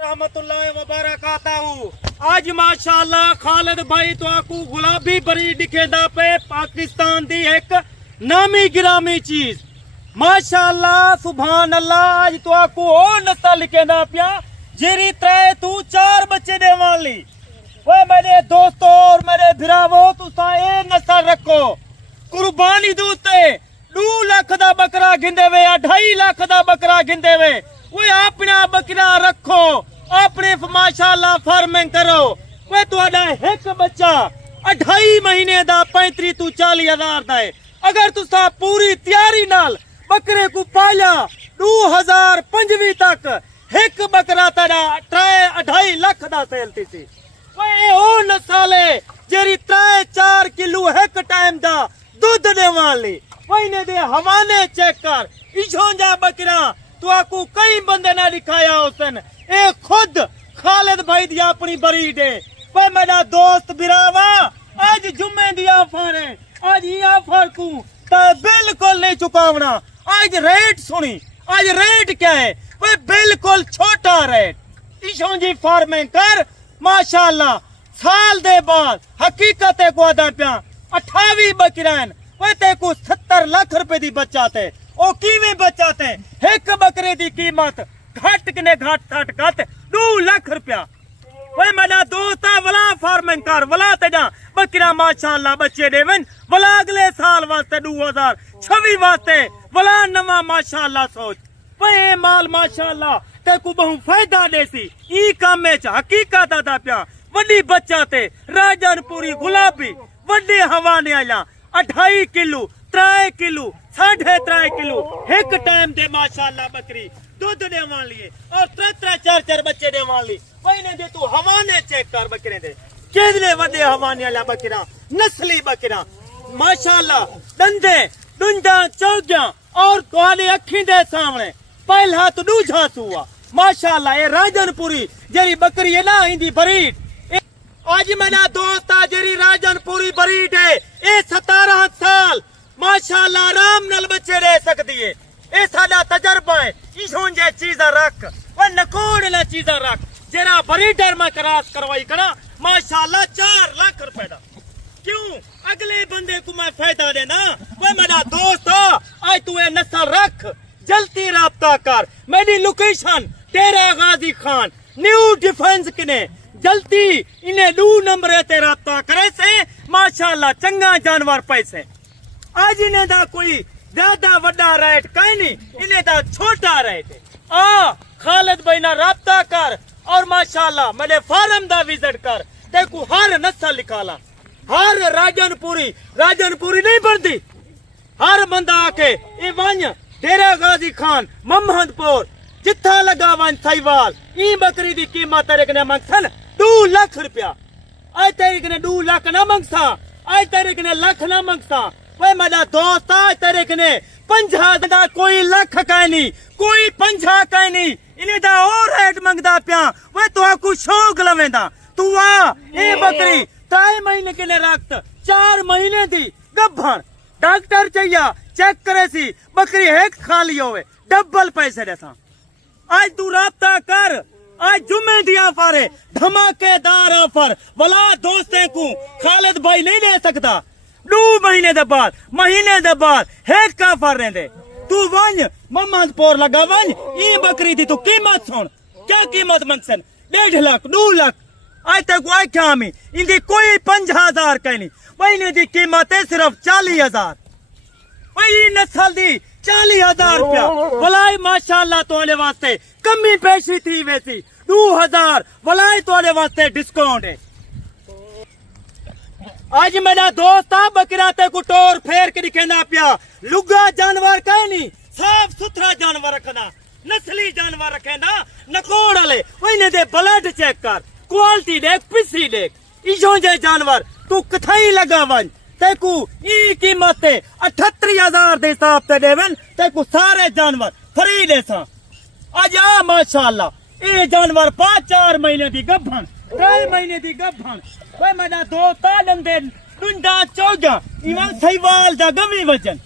रहमतुल्लाहि व बरकातहू। आज माशाअल्लाह खालिद भाई तो आकू गुलाबी बरी दिखेदा पे पाकिस्तान दी एक नामी गिरामी चीज माशाअल्लाह सुभान अल्लाह। आज तो आकू ओ नस्ल लिखेदा पिया जेरी त्रै तू 4 बच्चे दे वाली। वो मेरे दोस्तों और मेरे भिरावो तुसा ए नस्ल रखो कुर्बानी दूते 2 लाख दा बकरा गिंदे वे 2.5 लाख दा बकरा गिंदे वे। वो अपना बकरा रखो अपने माशाअल्लाह फार्मिंग करो। वो तुहाडा एक बच्चा 2.5 महीने दा 35 तो 40 हजार दा है। अगर तुसा पूरी तैयारी नाल बकरे को पाया 2025 तक एक बकरा तेरा 2.5 लाख दा सेल थी। ओ नस्ल है जेरी 3-4 किलो एक टाइम दा दूध देवाली। वही दे हवाने चेक कर इशोंजा बकरा तो आकू कई बंदे ने दिखाया हुसन ए खुद खालिद भाई दी अपनी बरी डे। भाई मेरा दोस्त बिरावा आज जुम्मे दी ऑफर है। आज ये ऑफर को बिल्कुल नहीं चुकावना। आज रेट सुनी आज रेट क्या है भाई बिल्कुल छोटा रेट। इशोंजी फार्मिंग कर माशाअल्लाह साल दे बाद हकीकत को अदा पिया 28 बकरान वो ते को 70 लाख रुपए दी बचाते। ओ किवें बचाते एक बकरे दी कीमत घट कने घट 2 लाख रुपया। ओए मेरा दोस्ता वला फार्मिंग कर वला तेजा बकरा माशाअल्लाह बच्चे देवन वला अगले साल वास्ते 2026 वास्ते वला नवा माशाअल्लाह सोच। ओए माल माशाअल्लाह ते को बहु फायदा देसी ई काम में हकीकत अदा पिया वड्डी बच्चाते राजनपुरी गुलाबी वड्डे हवाने आया 2.5 किलो 3 किलो 3.5 किलो एक टाइम दे माशाअल्लाह बकरी दूध दे वाली और 3-4 बच्चे दे वाली। वही ने दे तू हवाने चेक कर बकरे दे केदले वड्डे हवाने वाला बकरा नस्ली बकरा माशाअल्लाह दंदे दुंजा चौगिया और तुम्हारी अखी दे सामने पहला तो दूजा हुआ माशाअल्लाह। ये राजनपुरी जेरी बकरी है ना इंदी बरीड आज मेरा दोस्त जेरी राजनपुरी बरीड है ये 17 साल माशाअल्लाह आराम नाल बच्चे रह सकती है। ये साडा तजर्बा है। इशों जे चीजा रख वो नकोड़ ला चीजा रख जेरा बरीडर में क्रॉस करवाई करा माशाअल्लाह 4 लाख रुपए दा। क्यों अगले बंदे को मैं फायदा देना। वो मेरा दोस्त आज तू ये नस्ल रख जल्दी राब्ता कर। मेरी लोकेशन तेरा गाजी खान न्यू डिफेंस किने जल्दी इन्हें 2 नंबर ते राब्ता करे से माशाअल्लाह चंगा जानवर पैसे। आज इन्हें दा कोई ज्यादा वड्डा रेट कहीं नहीं इन्हें दा छोटा रेट है। आ खालिद भाई ना राब्ता कर और माशाअल्लाह मेरे फार्म दा विजिट कर देखो हर नस्ल निकाला हर राजनपुरी नहीं बनती। हर बंदा आके ये वन डेरा गाजी खान मोहम्मदपुर जिथा लगा वन साहिवाल ई बकरी दी कीमत तेरे ने मंगसन 2 लाख रुपया। आज तेरे ने 2 लाख ना मंगसा आज तेरे ने लाख ना मंगसा। वे मेरा दोस्त आज तेरे ने 50 दा कोई लाख का नहीं कोई 50 का नहीं इन्हें दा और रेट मंगदा पिया। वे तो आकू शौक लवेंदा तू आ ए बकरी 3 महीने के लिए रखत 4 महीने दी गभण डॉक्टर चाहिए चेक करे सी बकरी एक खाली होवे डबल पैसे देसा। आज तू राब्ता कर आज जुम्मे दी ऑफर है धमाकेदार ऑफर वला दोस्ते को खालिद भाई नहीं दे सकता। 2 महीने दे बाद एक का ऑफर रहंदे तू वन मोहम्मदपुर लगा वन ई बकरी दी तू कीमत सुन क्या कीमत मंगसन 1.5 लाख 2 लाख आज तक आई क्या में इनकी कोई 50,000 का नहीं। वही दी कीमत है सिर्फ 40,000। वही नस्ल दी 40,000 रुपया वलाई माशाअल्लाह तोले वास्ते कमी पेशी थी वैसी 2,000 वलाई तोले वास्ते डिस्काउंट है। आज मेरा दोस्त बकरा ते को टोर फेर के दिखेना पिया लुगा जानवर कहीं नहीं साफ सुथरा जानवर रखना नस्ली जानवर रखेना नकोड़ वाले वही दे ब्लड चेक कर क्वालिटी देख पिसी देख इशों जे जानवर तू कथाई लगा वन तेकू ई कीमत 78,000 दे हिसाब से देवन तेकू सारे जानवर फ्री देसा। आज आ माशाअल्लाह ये जानवर 5-4 महीने दी गभण 3 महीने दी गभण। वे मेरा दोस्त दंदे दुंडा चौगा इवन सहीवाल दा गमी वजन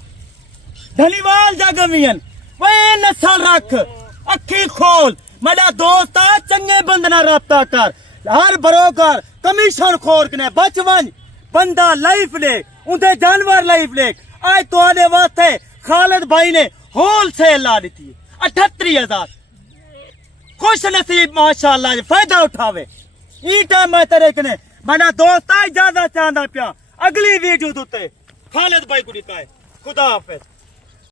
धलीवाल दा गमीन वे नस्ल रख अखी खोल मेरा दोस्त चंगे बंद ना रब्ता कर हर बरोकर कमीशन खोर ने बच वन बंदा लाइफ ले उनके जानवर लाइफ ले आज तो आने वास्ते खालिद भाई ने होल सेल ला दी 38,000 खुश नसीब माशाल्लाह फायदा उठावे ई टाइम मैं तेरे कने मना दोस्त इजाजत चाहता पिया अगली वीडियो दुते खालिद भाई को दिखाए खुदा हाफिज।